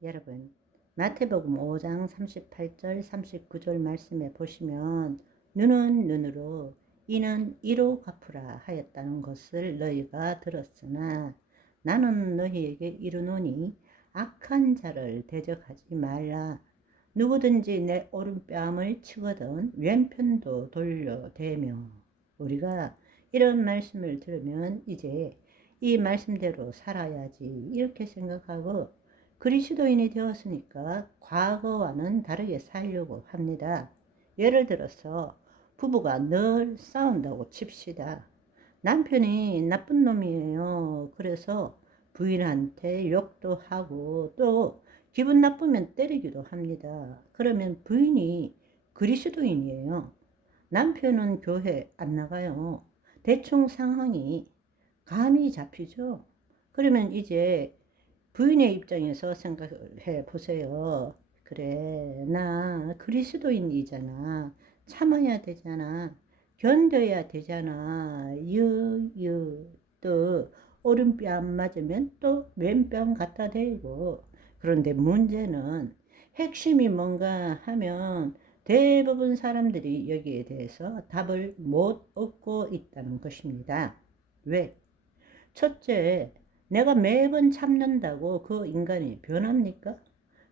여러분, 마태복음 5장 38절 39절 말씀에 보시면 눈은 눈으로 이는 이로 갚으라 하였다는 것을 너희가 들었으나 나는 너희에게 이르노니 악한 자를 대적하지 말라. 누구든지 내 오른뺨을 치거든 왼편도 돌려대며. 우리가 이런 말씀을 들으면 이제 이 말씀대로 살아야지 이렇게 생각하고 그리스도인이 되었으니까 과거와는 다르게 살려고 합니다. 예를 들어서 부부가 늘 싸운다고 칩시다. 남편이 나쁜 놈이에요. 그래서 부인한테 욕도 하고 또 기분 나쁘면 때리기도 합니다. 그러면 부인이 그리스도인이에요. 남편은 교회 안 나가요. 대충 상황이 감이 잡히죠. 그러면 이제 부인의 입장에서 생각해 보세요. 그래, 나 그리스도인이잖아. 참아야 되잖아. 견뎌야 되잖아. 또 오른뺨 맞으면 또 왼뺨 갖다 대고. 그런데 문제는 핵심이 뭔가 하면 대부분 사람들이 여기에 대해서 답을 못 얻고 있다는 것입니다. 왜? 첫째, 내가 매번 참는다고 그 인간이 변합니까?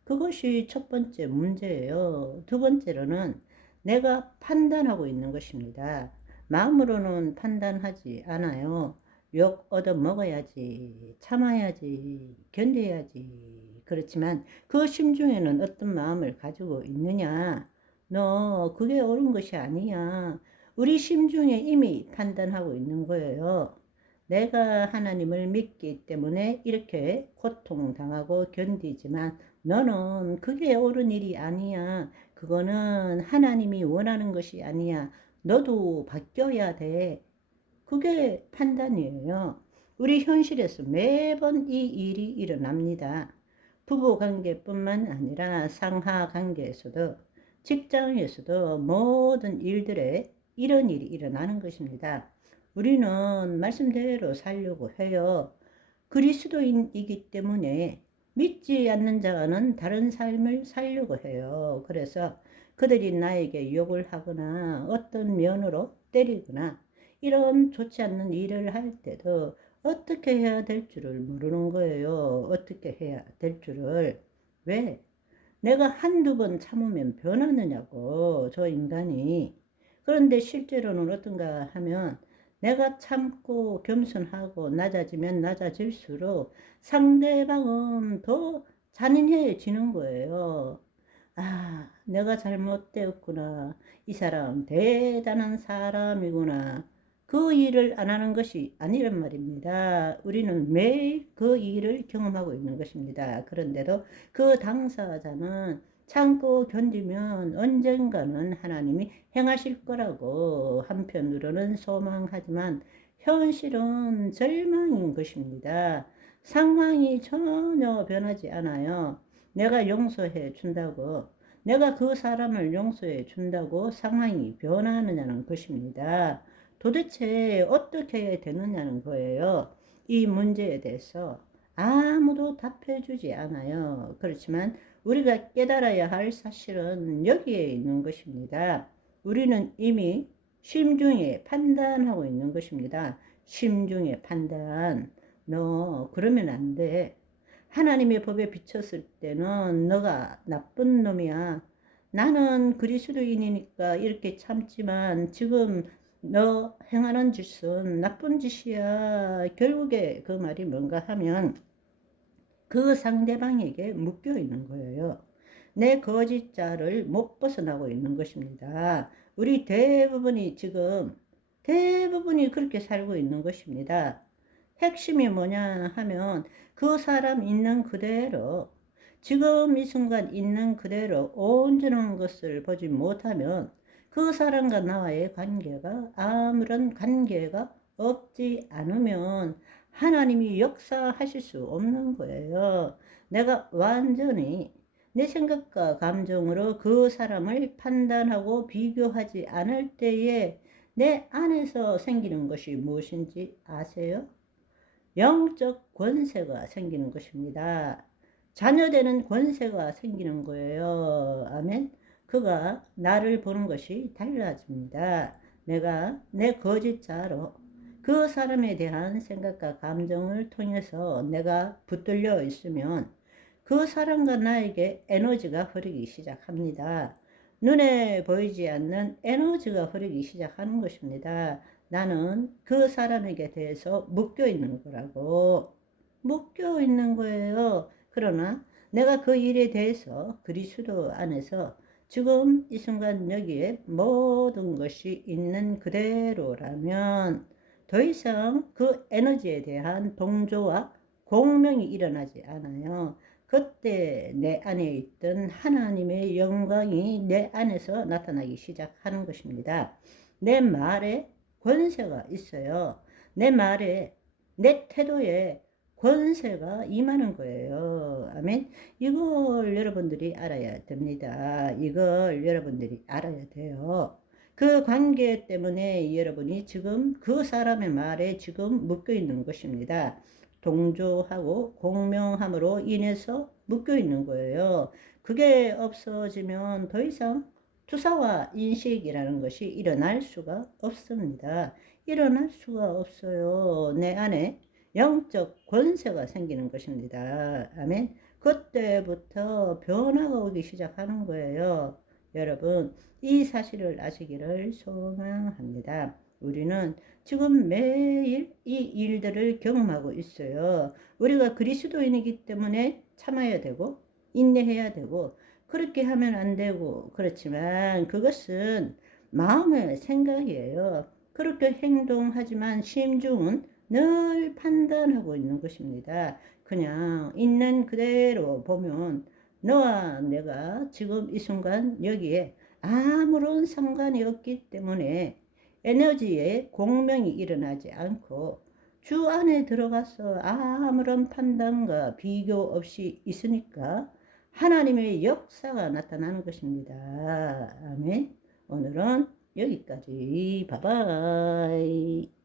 그것이 첫 번째 문제예요. 두 번째로는 내가 판단하고 있는 것입니다. 마음으로는 판단하지 않아요. 욕 얻어 먹어야지, 참아야지, 견뎌야지. 그렇지만 그 심중에는 어떤 마음을 가지고 있느냐? 너 그게 옳은 것이 아니야. 우리 심중에 이미 판단하고 있는 거예요. 내가 하나님을 믿기 때문에 이렇게 고통당하고 견디지만 너는 그게 옳은 일이 아니야. 그거는 하나님이 원하는 것이 아니야. 너도 바뀌어야 돼. 그게 판단이에요. 우리 현실에서 매번 이 일이 일어납니다. 부부 관계뿐만 아니라 상하 관계에서도 직장에서도 모든 일들에 이런 일이 일어나는 것입니다. 우리는 말씀대로 살려고 해요. 그리스도인이기 때문에 믿지 않는 자는 다른 삶을 살려고 해요. 그래서 그들이 나에게 욕을 하거나 어떤 면으로 때리거나 이런 좋지 않는 일을 할 때도 어떻게 해야 될 줄을 모르는 거예요. 어떻게 해야 될 줄을. 왜? 내가 한두 번 참으면 변하느냐고, 저 인간이. 그런데 실제로는 어떤가 하면 내가 참고 겸손하고 낮아지면 낮아질수록 상대방은 더 잔인해지는 거예요. 아, 내가 잘못되었구나. 이 사람 대단한 사람이구나. 그 일을 안 하는 것이 아니란 말입니다. 우리는 매일 그 일을 경험하고 있는 것입니다. 그런데도 그 당사자는 참고 견디면 언젠가는 하나님이 행하실 거라고 한편으로는 소망하지만 현실은 절망인 것입니다. 상황이 전혀 변하지 않아요. 내가 용서해 준다고, 내가 그 사람을 용서해 준다고 상황이 변하느냐는 것입니다. 도대체 어떻게 되느냐는 거예요. 이 문제에 대해서 아무도 답해 주지 않아요. 그렇지만 우리가 깨달아야 할 사실은 여기에 있는 것입니다. 우리는 이미 심중에 판단하고 있는 것입니다. 심중의 판단. 너 그러면 안 돼. 하나님의 법에 비쳤을 때는 너가 나쁜 놈이야. 나는 그리스도인이니까 이렇게 참지만 지금 너 행하는 짓은 나쁜 짓이야. 결국에 그 말이 뭔가 하면 그 상대방에게 묶여 있는 거예요. 내 거짓자를 못 벗어나고 있는 것입니다. 우리 대부분이 그렇게 살고 있는 것입니다. 핵심이 뭐냐 하면 그 사람 있는 그대로, 지금 이 순간 있는 그대로 온전한 것을 보지 못하면 그 사람과 나와의 관계가 아무런 관계가 없지 않으면 하나님이 역사하실 수 없는 거예요. 내가 완전히 내 생각과 감정으로 그 사람을 판단하고 비교하지 않을 때에 내 안에서 생기는 것이 무엇인지 아세요? 영적 권세가 생기는 것입니다. 자녀되는 권세가 생기는 거예요. 아멘. 그가 나를 보는 것이 달라집니다. 내가 내 거짓자로 그 사람에 대한 생각과 감정을 통해서 내가 붙들려 있으면 그 사람과 나에게 에너지가 흐르기 시작합니다. 눈에 보이지 않는 에너지가 흐르기 시작하는 것입니다. 나는 그 사람에게 대해서 묶여 있는 거라고. 묶여 있는 거예요. 그러나 내가 그 일에 대해서 그리스도 안에서 지금 이 순간 여기에 모든 것이 있는 그대로라면 더 이상 그 에너지에 대한 동조와 공명이 일어나지 않아요. 그때 내 안에 있던 하나님의 영광이 내 안에서 나타나기 시작하는 것입니다. 내 말에 권세가 있어요. 내 말에, 내 태도에 권세가 임하는 거예요. 아멘. 이걸 여러분들이 알아야 됩니다. 이걸 여러분들이 알아야 돼요. 그 관계 때문에 여러분이 지금 그 사람의 말에 지금 묶여 있는 것입니다. 동조하고 공명함으로 인해서 묶여 있는 거예요. 그게 없어지면 더 이상 투사와 인식이라는 것이 일어날 수가 없습니다. 일어날 수가 없어요. 내 안에 영적 권세가 생기는 것입니다. 아멘. 그때부터 변화가 오기 시작하는 거예요. 여러분, 이 사실을 아시기를 소망합니다. 우리는 지금 매일 이 일들을 경험하고 있어요. 우리가 그리스도인이기 때문에 참아야 되고, 인내해야 되고, 그렇게 하면 안 되고, 그렇지만 그것은 마음의 생각이에요. 그렇게 행동하지만 심중은 늘 판단하고 있는 것입니다. 그냥 있는 그대로 보면 너와 내가 지금 이 순간 여기에 아무런 상관이 없기 때문에 에너지에 공명이 일어나지 않고 주 안에 들어가서 아무런 판단과 비교 없이 있으니까 하나님의 역사가 나타나는 것입니다. 아멘. 오늘은 여기까지. 바이바이.